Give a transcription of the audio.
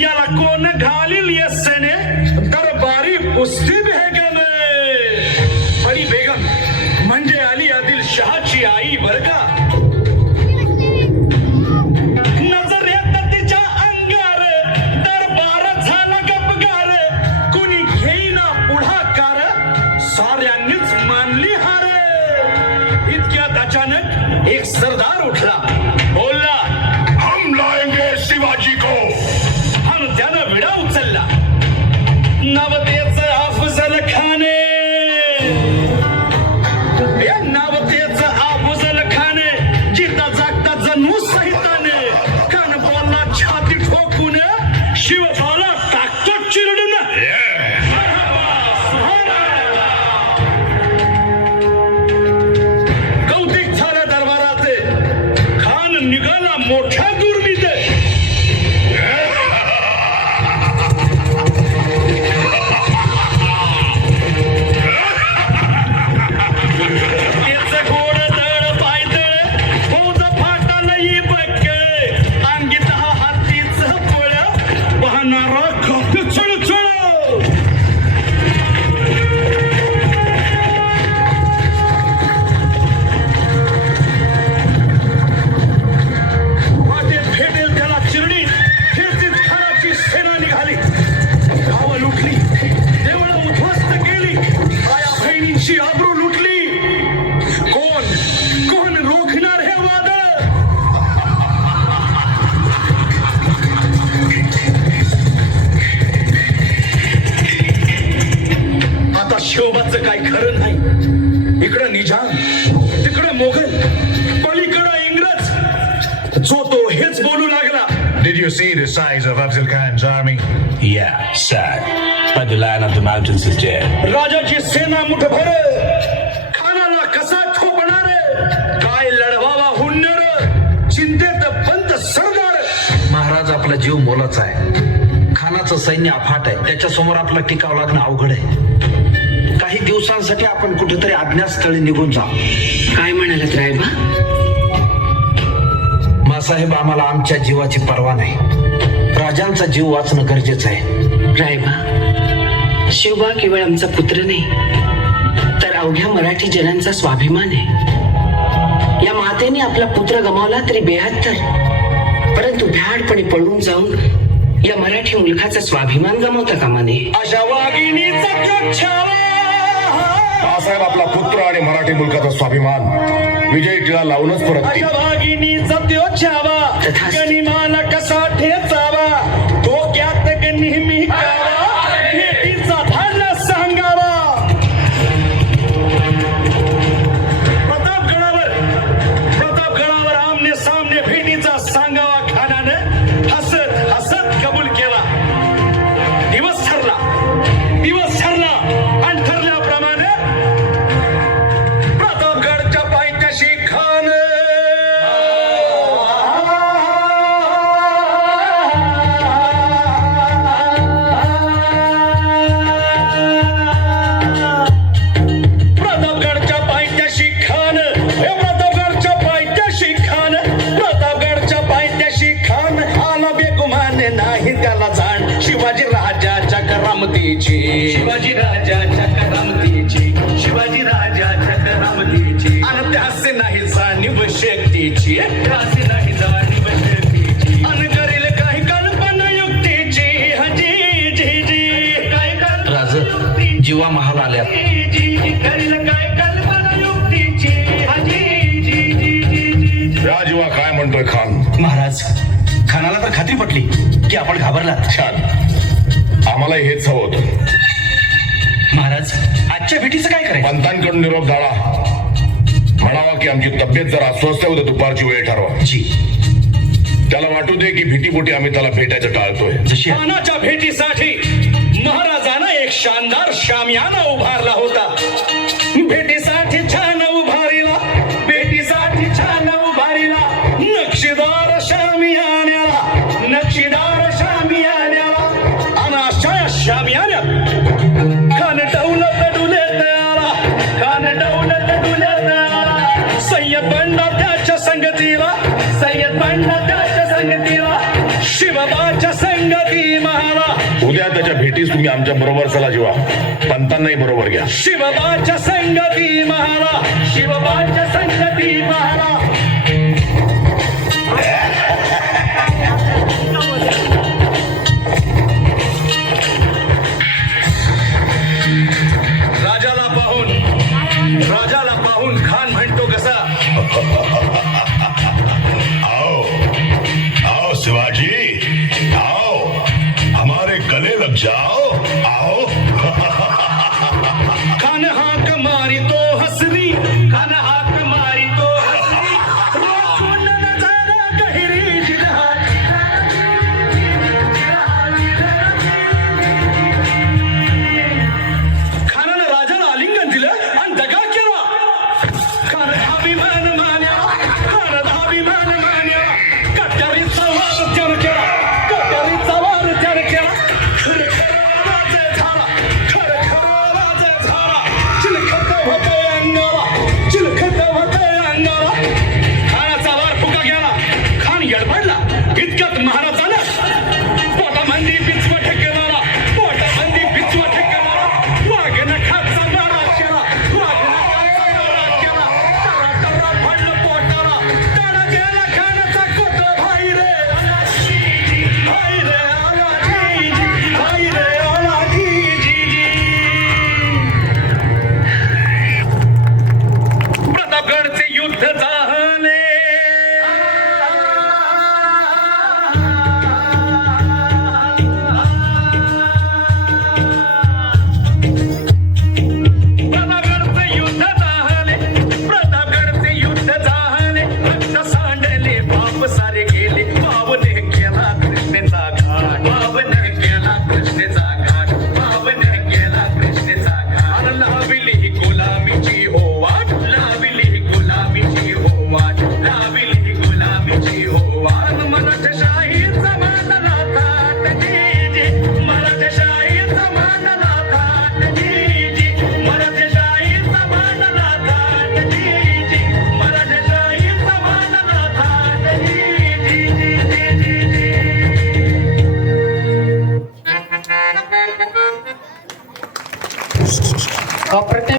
याला कोण घालील यस्सेने दरबारी कुस्ती भेगने. परी बेगम म्हणजे अली आदिल शहाची आई बर का. नजरेत तिच्या अंगार दरबार झाला गपगार. कुणी घेईना पुढाकार साऱ्यांनीच मानली हार. इतक्यात अचानक एक सरदार उठला, बोलला, हम लाएंगे शिवाजी को. आणि त्यानं विडा उचलला. नवतेचं अफजल खाने, या नवतेचं अफजल खाने जिता जागता जणू सहिताने. कान बोलला छाती ठोकून, शिवबाला टाकतो चिरडून. कौतिक झालं दरबाराचे. खान निघाला मोठ्या दुर्मीत. आबरू लुटली. कोण रोखणार हे वादळ. आता शिवबाचं काय खरं नाही. इकडं निजाम, तिकडं मोगल, पलीकडं इंग्रज. जो तो हेच बोलू लागला. Did you see the size of Afzal Khan's army? Yeah, sad. But the Lion of the Mountains is dead. राजाची सेना मुठभर. खानाला कसा ठोपणार. काय लढवावा हुन्नर. चिंतेत बंद सरदार. महाराज आपला जीव मोलाचा आहे. खानाचं सैन्य अफाट आहे. त्याच्या समोर आपला टिकाव लागणं अवघड आहे. काही दिवसांसाठी आपण कुठेतरी अज्ञातस्थळी निघून जा. काय म्हणालात रायबा. मासाहेब आम्हाला आमच्या जीवाची पर्वा नाही. राजांचा जीव वाचणं गरजेचं आहे. रायबा, शिवबा केवळ आमचा पुत्र नाही तर अवघ्या मराठी जनांचा स्वाभिमान आहे. या मातेने आपला पुत्र गमावला तरी 72, परंतु भ्याडपणे पळून जाऊन या मराठी मुलखाचा स्वाभिमान गमावता कामा नये. अशा वाघिणीचा कच्छावा. बाळासाहेब आपला पुत्र आणि मराठी मुलकाचा स्वाभिमान विजय टिळा लावूनच परत अशा वाघिणीचा त्यो छावा. तथास्तु. गनिमाला कसा ठेचावा. डोक्यात नेहमी कावा. भेटीचा धान्य सांगावा. प्रतापगडावर आमने सामने भेटीचा सांगावा. खानानं हसत हसत कबूल केला. दिवस ठरला आणि ठरल्याप्रमाणे प्रतापगडच्या पायथ्याशी खान. प्रतापगडच्या पायथ्याशी खान. प्रतापगडच्या पायथ्याशी खान. प्रतापगडच्या पायथ्याशी खान. आला बेगुमाने नाही त्याला जाण. शिवाजी राजाच्या करामतीची. शिवाजी राजाच्या करामतीची. शिवाजी राजाच्या करामतीची. आणि त्यासे नाही जाणीव शक्तीची. त्यासे नाही जाणीव शक्तीची. आणि करील काही कल्पना युक्तीची. हजी जी जी काय राज जीवा महाल आल्यात. करील काय कल्पना युक्तीची. हजी जी जी जी. राजीवा काय म्हणतोय खान. महाराज, खानाला तर खात्री पटली की आपण घाबरलात. छान, आम्हाला हेच हवं होतं. महाराज, आजच्या भेटीचं काय करायचं. पंतांकडून निरोप झाला. म्हणावा की आमची तब्येत जरा अस्वस्थ आहे, उद्या दुपारची वेळ ठरवा. जी. त्याला वाटू दे की भीतीपोटी आम्ही त्याला भेटायचं टाळतोय. जशी खानाच्या भेटीसाठी महाराजानं एक शानदार शामियाना उभारला होता. भेटीसाठी छान उभारीला. भेटीसाठी छान उभारीला. नक्षीदार शामियान्याला. नक्षीदार शामियान्याला. आणि अशा या शामियान्यात खान डौलत डुले तयारा. खान डौलत डुले तयारा. सय्यद बंडा त्याच्या संगतीला. सय्यद बंडा त्याच्या संगतीला. शिवबाच्या संगतीला. उद्या त्याच्या भेटीस तुम्ही आमच्या बरोबर चला जीवा. पंतांनाही बरोबर घ्या. शिवबाच्या संगती महारा, शिवबाच्या संगती महारा. राजाला पाहून खान म्हणतो कसा. आओ आओ शिवाजी आओ, हमारे गले लग जाओ. आओ खान हाक मारी तो हसरी, खान हाक मारी तो हसरी. राखून नजारा गहिरी जिल्हात. खानानं राजाला आलिंगन दिलं आणि दगा केला. खान अभिमान मान्या, खान अभिमान मान्या. कट्यारीचा वार त्यानं केला, कट्यारीचा वार त्यानं केला. खरं खरं राजा झाला, खरं खरं राजा झाला. चिलखत होतंय अंगाला, चिलखत होतंय अंगाला. खानाचा वार फुका गेला. खान यडबडला. इतक्यात महाराज